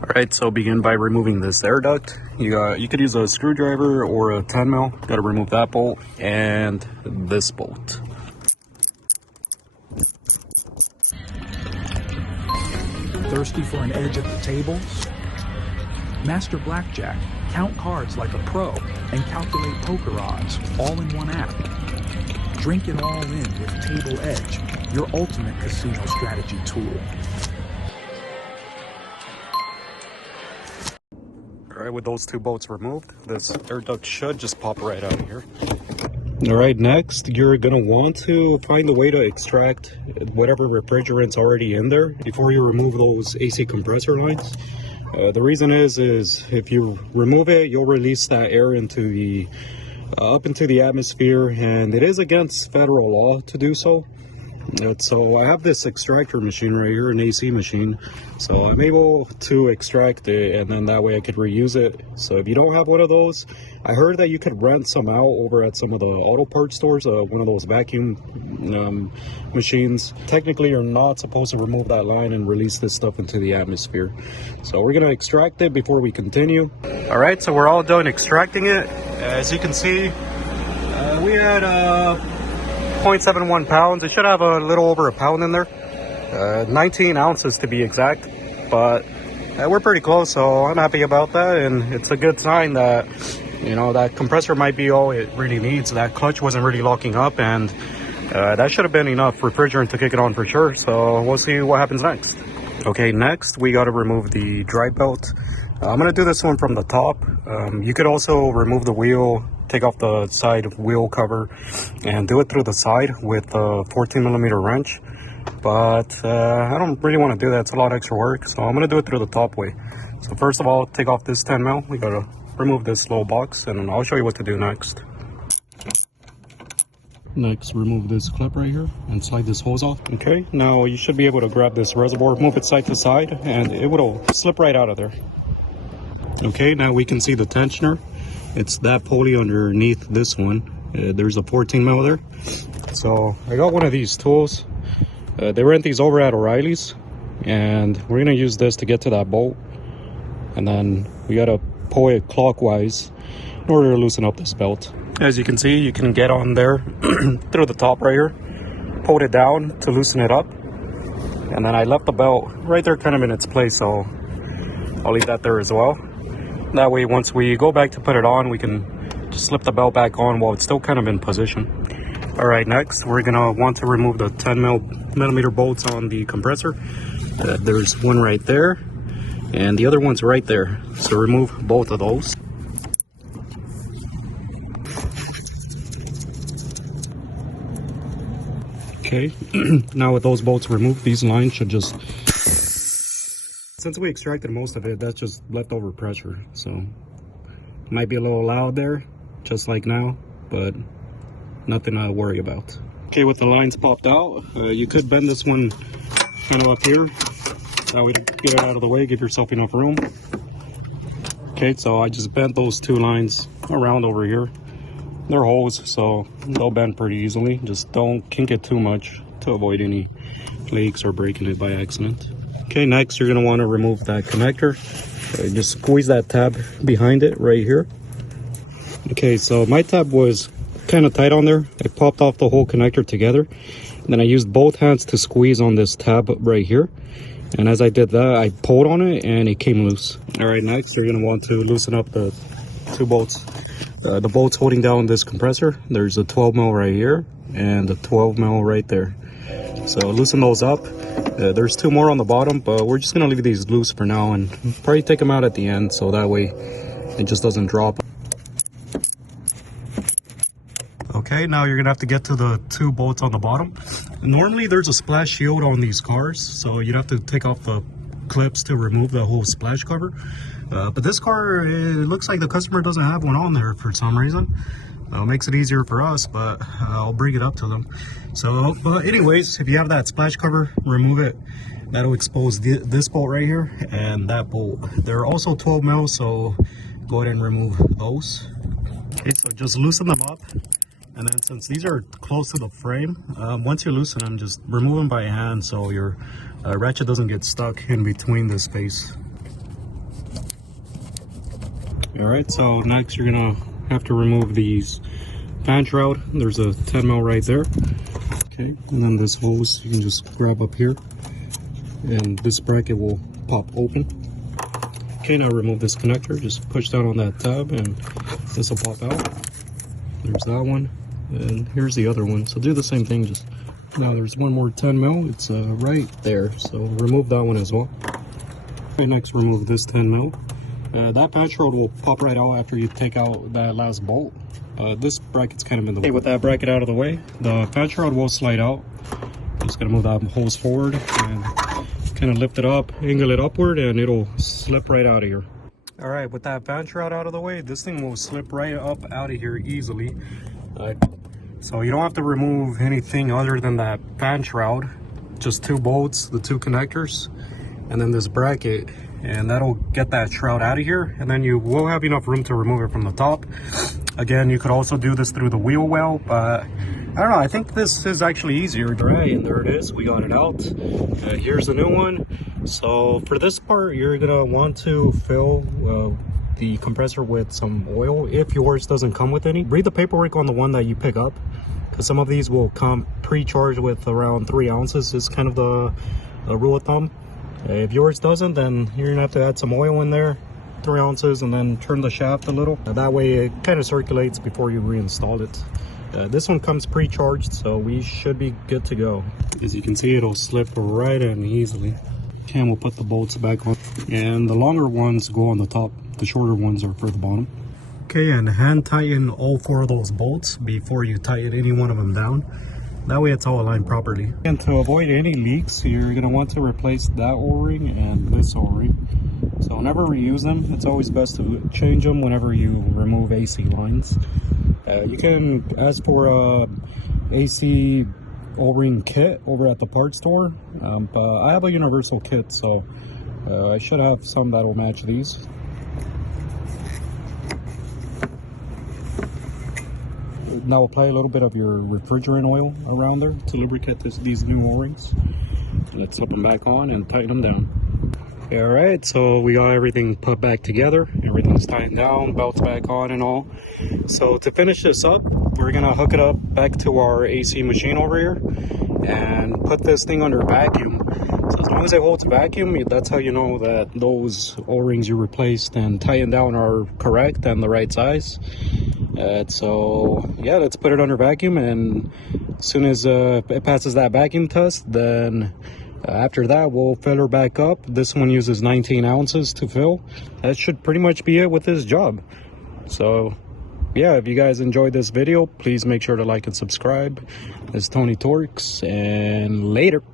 Alright, so begin by removing this air duct. You could use a screwdriver or a 10 mil. Got to remove that bolt and this bolt. Thirsty for an edge at the table? Master Blackjack, count cards like a pro, and calculate poker odds all in one app. Drink it all in with Table Edge, your ultimate casino strategy tool. Alright, with those two bolts removed, this air duct should just pop right out of here. Alright, next you're going to want to find a way to extract whatever refrigerant's already in there before you remove those AC compressor lines. The reason is if you remove it, you'll release that air into the up into the atmosphere, and it is against federal law to do so. So I have this extractor machine right here, an AC machine, so I'm able to extract it, and then that way I could reuse it. So if you don't have one of those, I heard that you could rent some out over at some of the auto parts stores, one of those vacuum machines. Technically, you're not supposed to remove that line and release this stuff into the atmosphere. So we're going to extract it before we continue. All right, so we're all done extracting it. As you can see, we had 0.71 pounds. It should have a little over a pound in there. 19 ounces to be exact, but we're pretty close, so I'm happy about that. And it's a good sign that, you know, that compressor might be all it really needs. That clutch wasn't really locking up, and that should have been enough refrigerant to kick it on for sure. So we'll see what happens next. Okay, next we got to remove the drive belt. I'm going to do this one from the top. You could also remove the wheel, take off the side wheel cover, and do it through the side with a 14mm wrench. But I don't really want to do that. It's a lot of extra work, so I'm going to do it through the top way. So first of all, take off this 10 mil. We got to remove this little box, and I'll show you what to do next. Next, remove this clip right here and slide this hose off. Okay, now you should be able to grab this reservoir, move it side to side, and it will slip right out of there. Okay, now we can see the tensioner. It's that pulley underneath this one. There's a 14 mil there. So I got one of these tools. They rent these over at O'Reilly's, and we're gonna use this to get to that bolt, and then we gotta pull it clockwise in order to loosen up this belt. As you can see, you can get on there through the top right here, pull it down to loosen it up, and then I left the belt right there kind of in its place, so I'll leave that there as well. That way, once we go back to put it on, we can just slip the belt back on while it's still kind of in position. All right, next we're gonna want to remove the 10mm bolts on the compressor. There's one right there, and the other one's right there. So remove both of those. Okay, now with those bolts removed, these lines should just... Since we extracted most of it, that's just leftover pressure, so it might be a little loud there, just like now, but nothing to worry about. Okay, with the lines popped out, you could bend this one kind of up here. That way to get it out of the way, give yourself enough room. Okay, so I just bent those two lines around over here. They're holes, so they'll bend pretty easily. Just don't kink it too much to avoid any leaks or breaking it by accident. Okay, next you're going to want to remove that connector. Just squeeze that tab behind it right here. Okay, so my tab was kind of tight on there. I popped off the whole connector together. And then I used both hands to squeeze on this tab right here. And as I did that, I pulled on it and it came loose. All right, next you're going to want to loosen up the two bolts. The bolts holding down this compressor. There's a 12 mil right here and a 12 mil right there. So loosen those up. There's two more on the bottom, but we're just gonna leave these loose for now and probably take them out at the end, so that way it just doesn't drop. Okay, now you're gonna have to get to the two bolts on the bottom. Normally there's a splash shield on these cars, so you'd have to take off the clips to remove the whole splash cover. But this car, it looks like the customer doesn't have one on there for some reason. Makes it easier for us, but I'll bring it up to them. So, but anyways, if you have that splash cover, remove it. That'll expose this bolt right here and that bolt. They're also 12 mil, so go ahead and remove those. Okay, so just loosen them up. And then since these are close to the frame, once you loosen them, just remove them by hand so your ratchet doesn't get stuck in between this space. All right, so next you're gonna have to remove these fan shroud. There's a 10 mil right there. Okay, and then this hose you can just grab up here, and this bracket will pop open. Okay, now remove this connector. Just push down on that tab, and this will pop out. There's that one, and here's the other one. So do the same thing. Just now there's one more 10 mil. It's right there. So remove that one as well. Okay, next remove this 10 mil. That fan shroud will pop right out after you take out that last bolt. This bracket's kind of in the way. Okay, with that bracket out of the way, the fan shroud will slide out. Just gonna move that hose forward and kind of lift it up, angle it upward, and it'll slip right out of here. All right, with that fan shroud out of the way, this thing will slip right up out of here easily. So you don't have to remove anything other than that fan shroud. Just two bolts, the two connectors, and then this bracket, and that'll get that shroud out of here. And then you will have enough room to remove it from the top. Again, you could also do this through the wheel well, but I don't know, I think this is actually easier. Right, and there it is, we got it out. Here's the new one. So for this part, you're gonna want to fill the compressor with some oil if yours doesn't come with any. Read the paperwork on the one that you pick up, because some of these will come pre-charged with around 3 ounces is kind of the rule of thumb. If yours doesn't, then you're gonna have to add some oil in there, 3 ounces, and then turn the shaft a little. That way it kind of circulates before you reinstall it. This one comes pre-charged, so we should be good to go. As you can see, it'll slip right in easily. And we'll put the bolts back on. And the longer ones go on the top, the shorter ones are for the bottom. Okay, and hand tighten all 4 of those bolts before you tighten any one of them down. That way it's all aligned properly. And to avoid any leaks, you're gonna want to replace that O-ring and this O-ring. So never reuse them. It's always best to change them whenever you remove AC lines. You can ask for a AC O-ring kit over at the parts store, but I have a universal kit, so I should have some that will match these. Now apply a little bit of your refrigerant oil around there to lubricate these new O-rings. Let's slip them back on and tighten them down. All right, so we got everything put back together. Everything's tightened down, belts back on and all. So to finish this up, we're gonna hook it up back to our AC machine over here and put this thing under vacuum. So as long as it holds vacuum, that's how you know that those O-rings you replaced and tightened down are correct and the right size. So yeah, let's put it under vacuum, and as soon as it passes that vacuum test, then after that we'll fill her back up. This one uses 19 ounces to fill. That should pretty much be it with this job. So yeah, if you guys enjoyed this video, please make sure to like and subscribe. This is Tony Torx, and later.